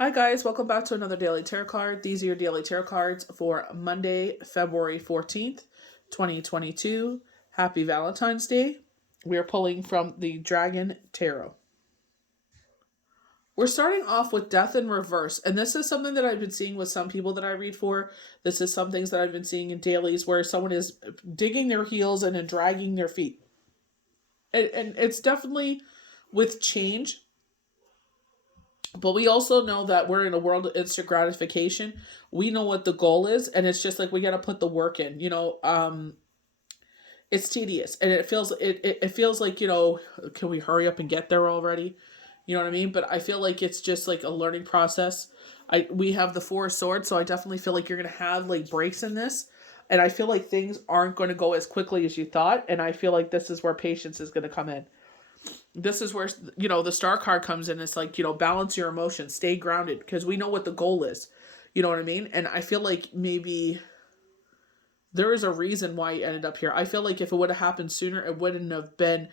Hi guys, welcome back to another daily tarot card. These are your daily tarot cards for Monday, February 14th, 2022. Happy Valentine's Day. We are pulling from the Dragon Tarot. We're starting off with Death in Reverse, and this is something that I've been seeing with some people that I read for. This is some things that I've been seeing in dailies where someone is digging their heels and then dragging their feet. And it's definitely with change. But we also know that we're in a world of instant gratification. We know what the goal is, and it's just like we got to put the work in. It's tedious, and it feels like can we hurry up and get there already? You know what I mean? But I feel like it's just like a learning process. We have the Four of Swords, so I definitely feel like you're gonna have like breaks in this, and I feel like things aren't going to go as quickly as you thought, and I feel like this is where patience is going to come in. This is where the star card comes in. It's like, balance your emotions, stay grounded, because we know what the goal is. You know what I mean? And I feel like maybe there is a reason why you ended up here. I feel like if it would have happened sooner, it wouldn't have been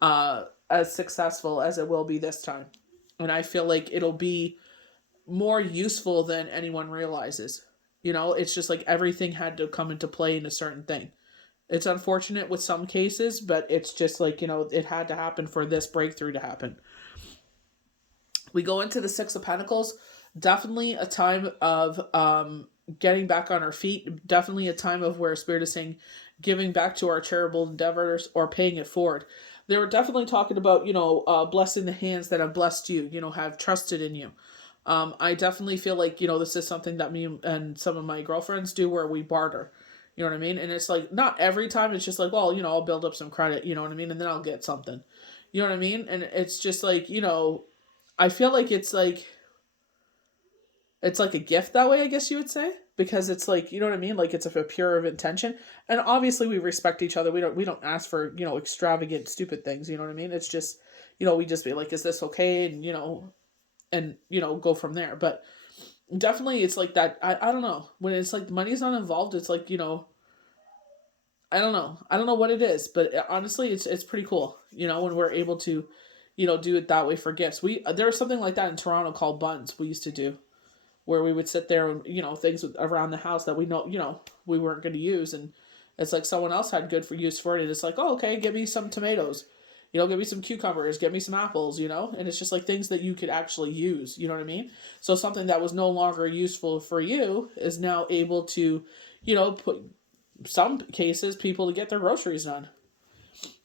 as successful as it will be this time. And I feel like it'll be more useful than anyone realizes. It's just like everything had to come into play in a certain thing. It's unfortunate with some cases, but it's just like, it had to happen for this breakthrough to happen. We go into the Six of Pentacles. Definitely a time of getting back on our feet. Definitely a time of where Spirit is saying giving back to our charitable endeavors or paying it forward. They were definitely talking about, blessing the hands that have blessed you, have trusted in you. I definitely feel like, this is something that me and some of my girlfriends do where we barter. You know what I mean? And it's like, not every time. It's just like, well, I'll build up some credit, you know what I mean? And then I'll get something. You know what I mean? And it's just like, I feel like it's like a gift that way, I guess you would say, because it's like, you know what I mean, like it's a pure of intention. And obviously we respect each other. We don't ask for extravagant stupid things. You know what I mean? It's just, we just be like, is this okay? And go from there. But definitely it's like that. I don't know, when it's like money's not involved, it's like, I don't know what it is, but honestly it's pretty cool, when we're able to do it that way for gifts. There was something like that in Toronto called buns we used to do, where we would sit there and things around the house that we know we weren't going to use, and it's like someone else had good for use for it, and it's like, oh, okay, give me some tomatoes, give me some cucumbers, give me some apples, and it's just like things that you could actually use. You know what I mean? So something that was no longer useful for you is now able to put some cases people to get their groceries done.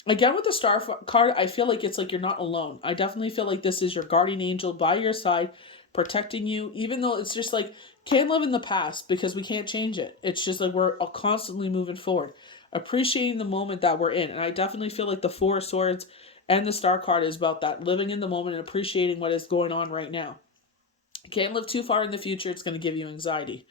Again, with the star card, I feel like it's like you're not alone. I definitely feel like this is your guardian angel by your side, protecting you, even though it's just like, can't live in the past because we can't change it. It's just like we're constantly moving forward, appreciating the moment that we're in. And I definitely feel like the Four of Swords and the star card is about that, living in the moment and appreciating what is going on right now. Can't live too far in the future, it's going to give you anxiety.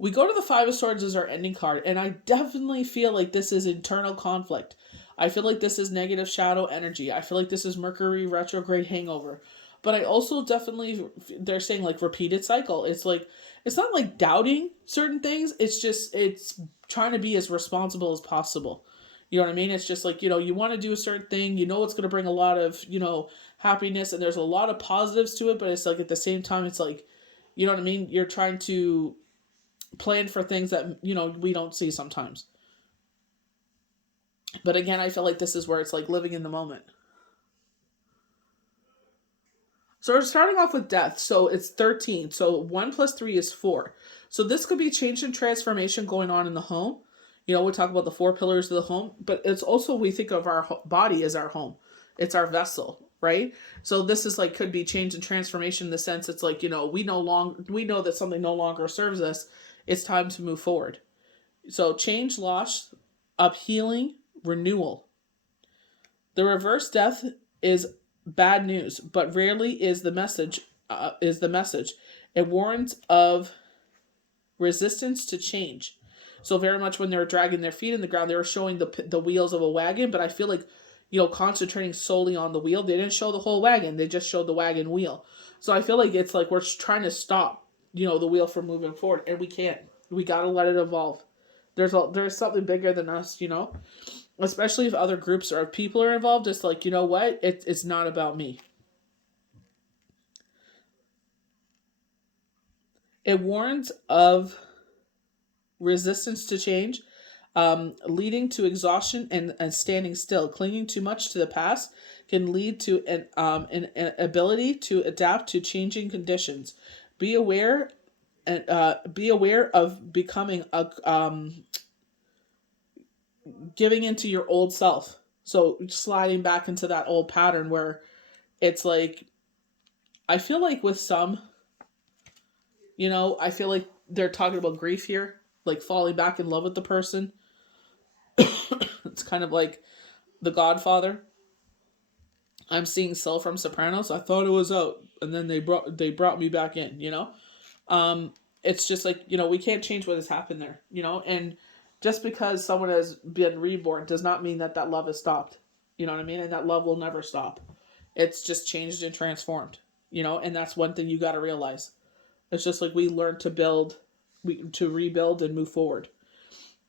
We go to the Five of Swords as our ending card, and I definitely feel like this is internal conflict. I feel like this is negative shadow energy. I feel like this is Mercury retrograde hangover. But I also definitely, they're saying like repeated cycle. It's like, it's not like doubting certain things. It's just, it's trying to be as responsible as possible. You know what I mean? It's just like, you want to do a certain thing, it's going to bring a lot of, happiness, and there's a lot of positives to it, but it's like at the same time, it's like, you know what I mean? You're trying to plan for things that we don't see sometimes. But again, I feel like this is where it's like living in the moment. So we're starting off with death. So it's 13. So 1 plus 3 is 4. So this could be change and transformation going on in the home. We talk about the 4 pillars of the home, but it's also, we think of our body as our home. It's our vessel, right? So this is like, could be change and transformation in the sense it's like, we know that something no longer serves us. It's time to move forward. So change, loss, uphealing, renewal. The reverse death is bad news, but rarely is the message. It warns of resistance to change. So very much when they were dragging their feet in the ground, they were showing the wheels of a wagon. But I feel like concentrating solely on the wheel. They didn't show the whole wagon. They just showed the wagon wheel. So I feel like it's like we're trying to stop the wheel from moving forward, and we can't. We gotta let it evolve. There's something bigger than us, especially if other groups or people are involved. It's like, what, it's not about me. It warns of resistance to change, leading to exhaustion and standing still. Clinging too much to the past can lead to an ability to adapt to changing conditions. Be aware and be aware of becoming a giving into your old self. So sliding back into that old pattern where it's like, I feel like with some, I feel like they're talking about grief here, like falling back in love with the person. It's kind of like The Godfather. I'm seeing Sil from Sopranos. I thought it was out, and then they brought me back in. It's just like, we can't change what has happened there. And just because someone has been reborn does not mean that that love has stopped. You know what I mean? And that love will never stop. It's just changed and transformed. And that's one thing you got to realize. It's just like we learn to build, to rebuild and move forward,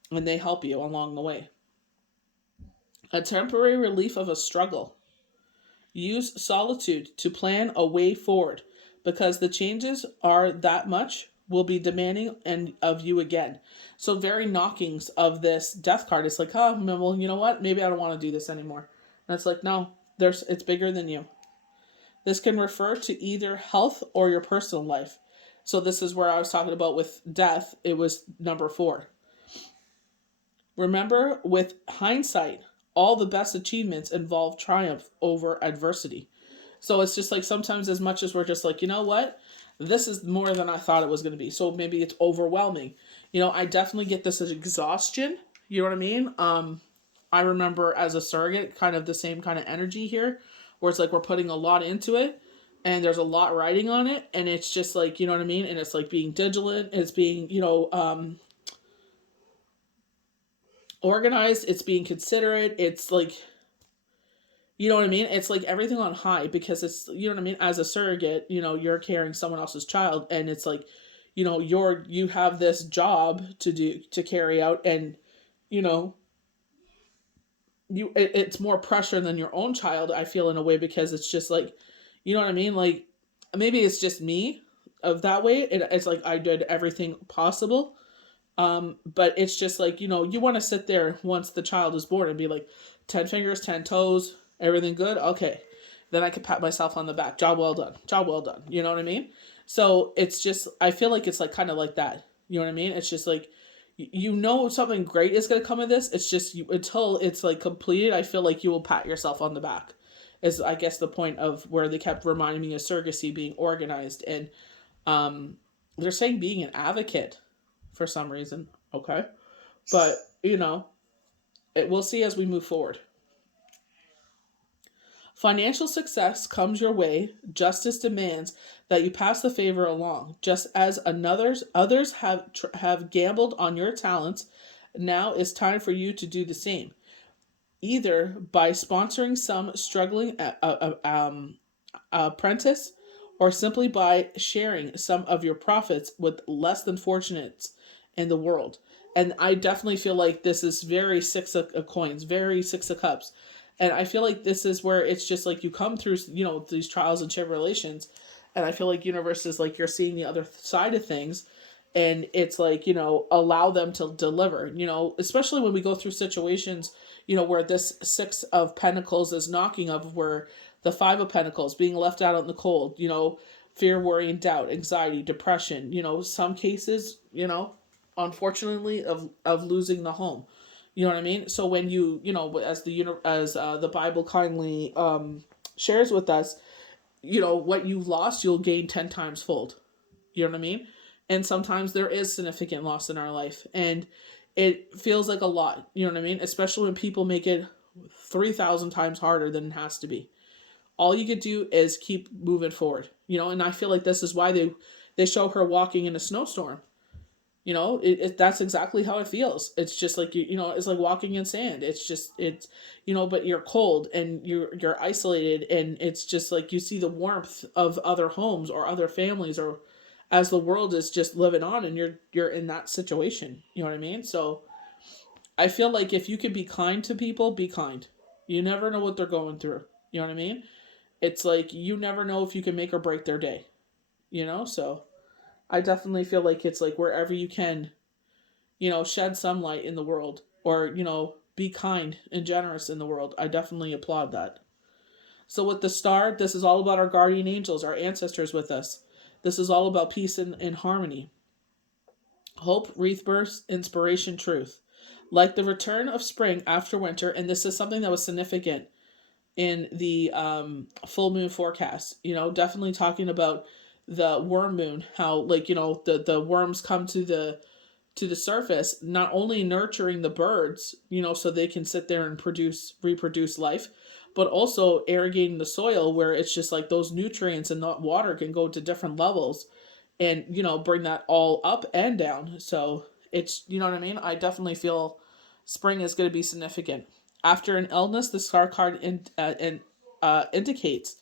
and they help you along the way. A temporary relief of a struggle. Use solitude to plan a way forward, because the changes are that much will be demanding and of you again. So very knockings of this death card. It's like, oh well, you know what? Maybe I don't want to do this anymore. And it's like, no, it's bigger than you. This can refer to either health or your personal life. So this is where I was talking about with death. It was number 4. Remember, with hindsight, all the best achievements involve triumph over adversity. So it's just like sometimes, as much as we're just like, you know what? This is more than I thought it was going to be. So maybe it's overwhelming. I definitely get this as exhaustion. You know what I mean? I remember as a surrogate, kind of the same kind of energy here, where it's like we're putting a lot into it and there's a lot riding on it. And it's just like, you know what I mean? And it's like being vigilant. It's being, organized. It's being considerate. It's like, you know what I mean? It's like everything on high, because it's, you know what I mean? As a surrogate, you're carrying someone else's child, and it's like, you have this job to carry out, and, you know, it's more pressure than your own child, I feel, in a way, because it's just like, you know what I mean? Like, maybe it's just me of that way. It's like I did everything possible. But it's just like, you want to sit there once the child is born and be like, 10 fingers, 10 toes, everything good? Okay. Then I could pat myself on the back. Job well done. Job well done. You know what I mean? So it's just, I feel like it's like kind of like that. You know what I mean? It's just like, something great is going to come of this. It's just, until it's like completed, I feel like you will pat yourself on the back. Is, I guess, the point of where they kept reminding me of surrogacy being organized. And they're saying being an advocate for some reason. Okay. But, we'll see as we move forward. Financial success comes your way. Justice demands that you pass the favor along. Just as others have gambled on your talents, now it's time for you to do the same. Either by sponsoring some struggling apprentice, or simply by sharing some of your profits with less than fortunates in the world. And I definitely feel like this is very Six of Coins, very Six of Cups. And I feel like this is where it's just like you come through, these trials and tribulations. And I feel like universe is like, you're seeing the other side of things. And it's like, allow them to deliver, especially when we go through situations, where this Six of Pentacles is knocking, of where the Five of Pentacles being left out in the cold, fear, worry, and doubt, anxiety, depression, some cases, unfortunately, of losing the home. You know what I mean? So when as the Bible kindly shares with us, what you lost, you'll gain 10 times fold. You know what I mean? And sometimes there is significant loss in our life, and it feels like a lot. You know what I mean? Especially when people make it 3,000 times harder than it has to be. All you could do is keep moving forward, and I feel like this is why they show her walking in a snowstorm. That's exactly how it feels. It's just like, it's like walking in sand. It's just, but you're cold and you're isolated, and it's just like you see the warmth of other homes or other families, or as the world is just living on, and you're in that situation. You know what I mean? So I feel like if you could be kind to people, be kind. You never know what they're going through. You know what I mean? It's like you never know if you can make or break their day. So I definitely feel like it's like wherever you can, shed some light in the world, or, be kind and generous in the world. I definitely applaud that. So with the star, this is all about our guardian angels, our ancestors with us. This is all about peace and harmony. Hope, rebirth, inspiration, truth. Like the return of spring after winter, and this is something that was significant in the full moon forecast. Definitely talking about the worm moon, how, like, the worms come to the surface, not only nurturing the birds, so they can sit there and reproduce life, but also irrigating the soil, where it's just like those nutrients and the water can go to different levels and, bring that all up and down. So it's, you know what I mean? I definitely feel spring is going to be significant. After an illness, the star card indicates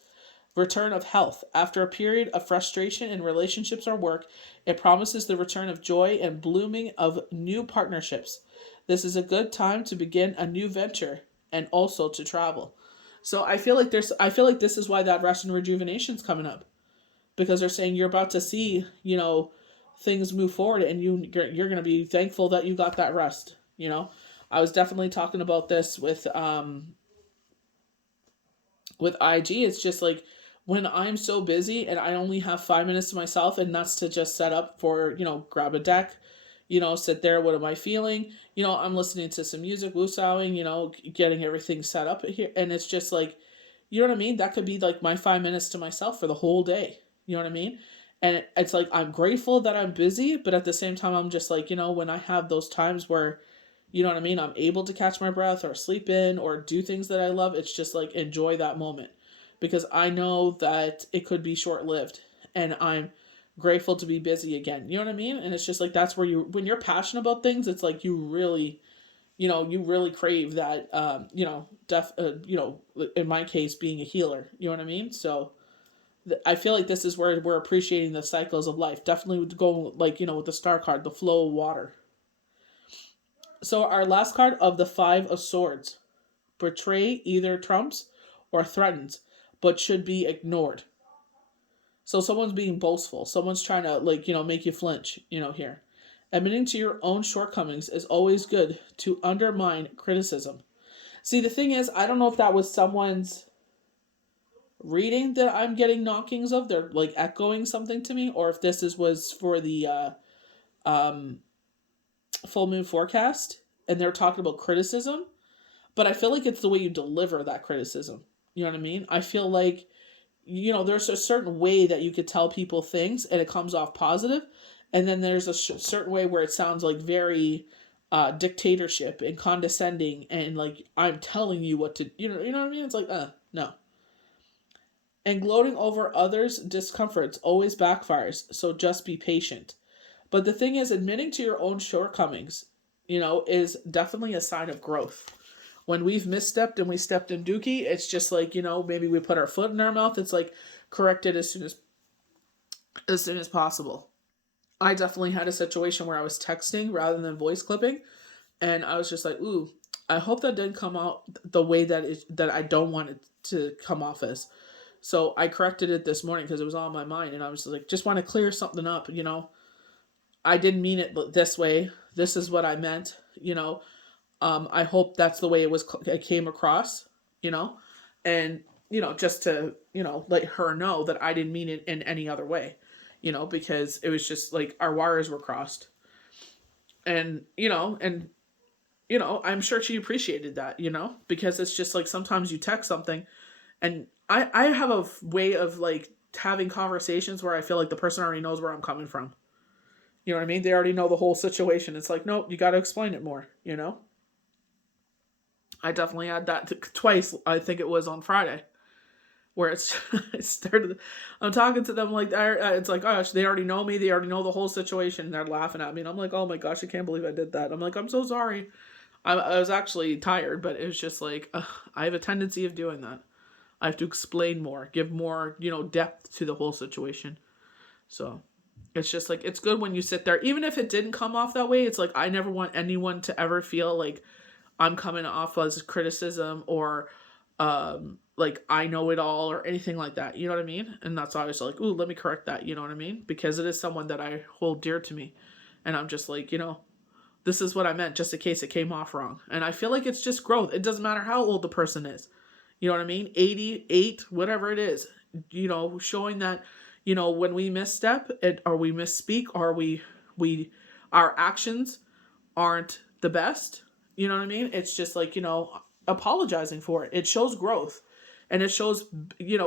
return of health. After a period of frustration in relationships or work, it promises the return of joy and blooming of new partnerships. This is a good time to begin a new venture and also to travel. So I feel like this is why that rest and rejuvenation is coming up, because they're saying you're about to see, things move forward, and you're going to be thankful that you got that rest. I was definitely talking about this with IG. It's just like, when I'm so busy and I only have 5 minutes to myself, and that's to just set up for, grab a deck, sit there. What am I feeling? I'm listening to some music, woosawing, getting everything set up here. And it's just like, you know what I mean? That could be like my 5 minutes to myself for the whole day. You know what I mean? And it's like, I'm grateful that I'm busy, but at the same time, I'm just like, when I have those times where, you know what I mean, I'm able to catch my breath or sleep in or do things that I love, it's just like, enjoy that moment, because I know that it could be short lived, and I'm grateful to be busy again. You know what I mean? And it's just like, that's where when you're passionate about things, it's like you really, you really crave that, in my case, being a healer. You know what I mean? So I feel like this is where we're appreciating the cycles of life. Definitely would go like, with the star card, the flow of water. So our last card of the Five of Swords. Betray either trumps or threatens, but should be ignored. So someone's being boastful. Someone's trying to, like, make you flinch, here. Admitting to your own shortcomings is always good to undermine criticism. See, the thing is, I don't know if that was someone's reading that I'm getting knockings of. They're like echoing something to me, or if was for the full moon forecast, and they're talking about criticism. But I feel like it's the way you deliver that criticism. You know what I mean? I feel like, there's a certain way that you could tell people things and it comes off positive. And then there's a certain way where it sounds like very dictatorship and condescending, and like, I'm telling you what to, you know what I mean? It's like, no. And gloating over others' discomforts always backfires, so just be patient. But the thing is, admitting to your own shortcomings, is definitely a sign of growth. When we've misstepped and we stepped in dookie, it's just like, maybe we put our foot in our mouth. It's like, correct it as soon as possible. I definitely had a situation where I was texting rather than voice clipping, and I was just like, ooh, I hope that didn't come out the way that I don't want it to come off as. So I corrected it this morning because it was on my mind, and I was like, just want to clear something up. I didn't mean it this way. This is what I meant. I hope that's the way it came across, and, just to, let her know that I didn't mean it in any other way, because it was just like our wires were crossed. And, I'm sure she appreciated that, because it's just like, sometimes you text something, and I have a way of like having conversations where I feel like the person already knows where I'm coming from. You know what I mean? They already know the whole situation. It's like, nope, you got to explain it more, I definitely had that twice. I think it was on Friday, where it started. I'm talking to them like, it's like, gosh, they already know me. They already know the whole situation. And they're laughing at me. And I'm like, oh my gosh, I can't believe I did that. I'm like, I'm so sorry. I was actually tired, but it was just like, I have a tendency of doing that. I have to explain more, give more, depth to the whole situation. So it's just like, it's good when you sit there, even if it didn't come off that way. It's like, I never want anyone to ever feel like I'm coming off as criticism or, like I know it all or anything like that. You know what I mean? And that's why I was like, ooh, let me correct that. You know what I mean? Because it is someone that I hold dear to me. And I'm just like, this is what I meant just in case it came off wrong. And I feel like it's just growth. It doesn't matter how old the person is. You know what I mean? 88, whatever it is, showing that, when we misstep or we misspeak or our actions aren't the best. You know what I mean? It's just like, apologizing for it. It shows growth, and it shows,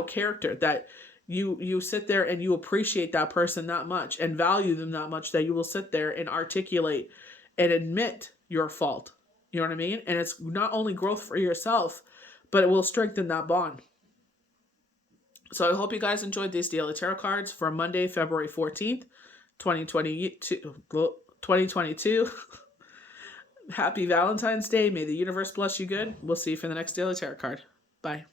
character, that you sit there and you appreciate that person that much and value them that much that you will sit there and articulate and admit your fault. You know what I mean? And it's not only growth for yourself, but it will strengthen that bond. So I hope you guys enjoyed these daily tarot cards for Monday, February 14th, 2022. Happy Valentine's Day. May the universe bless you good. We'll see you for the next daily tarot card. Bye.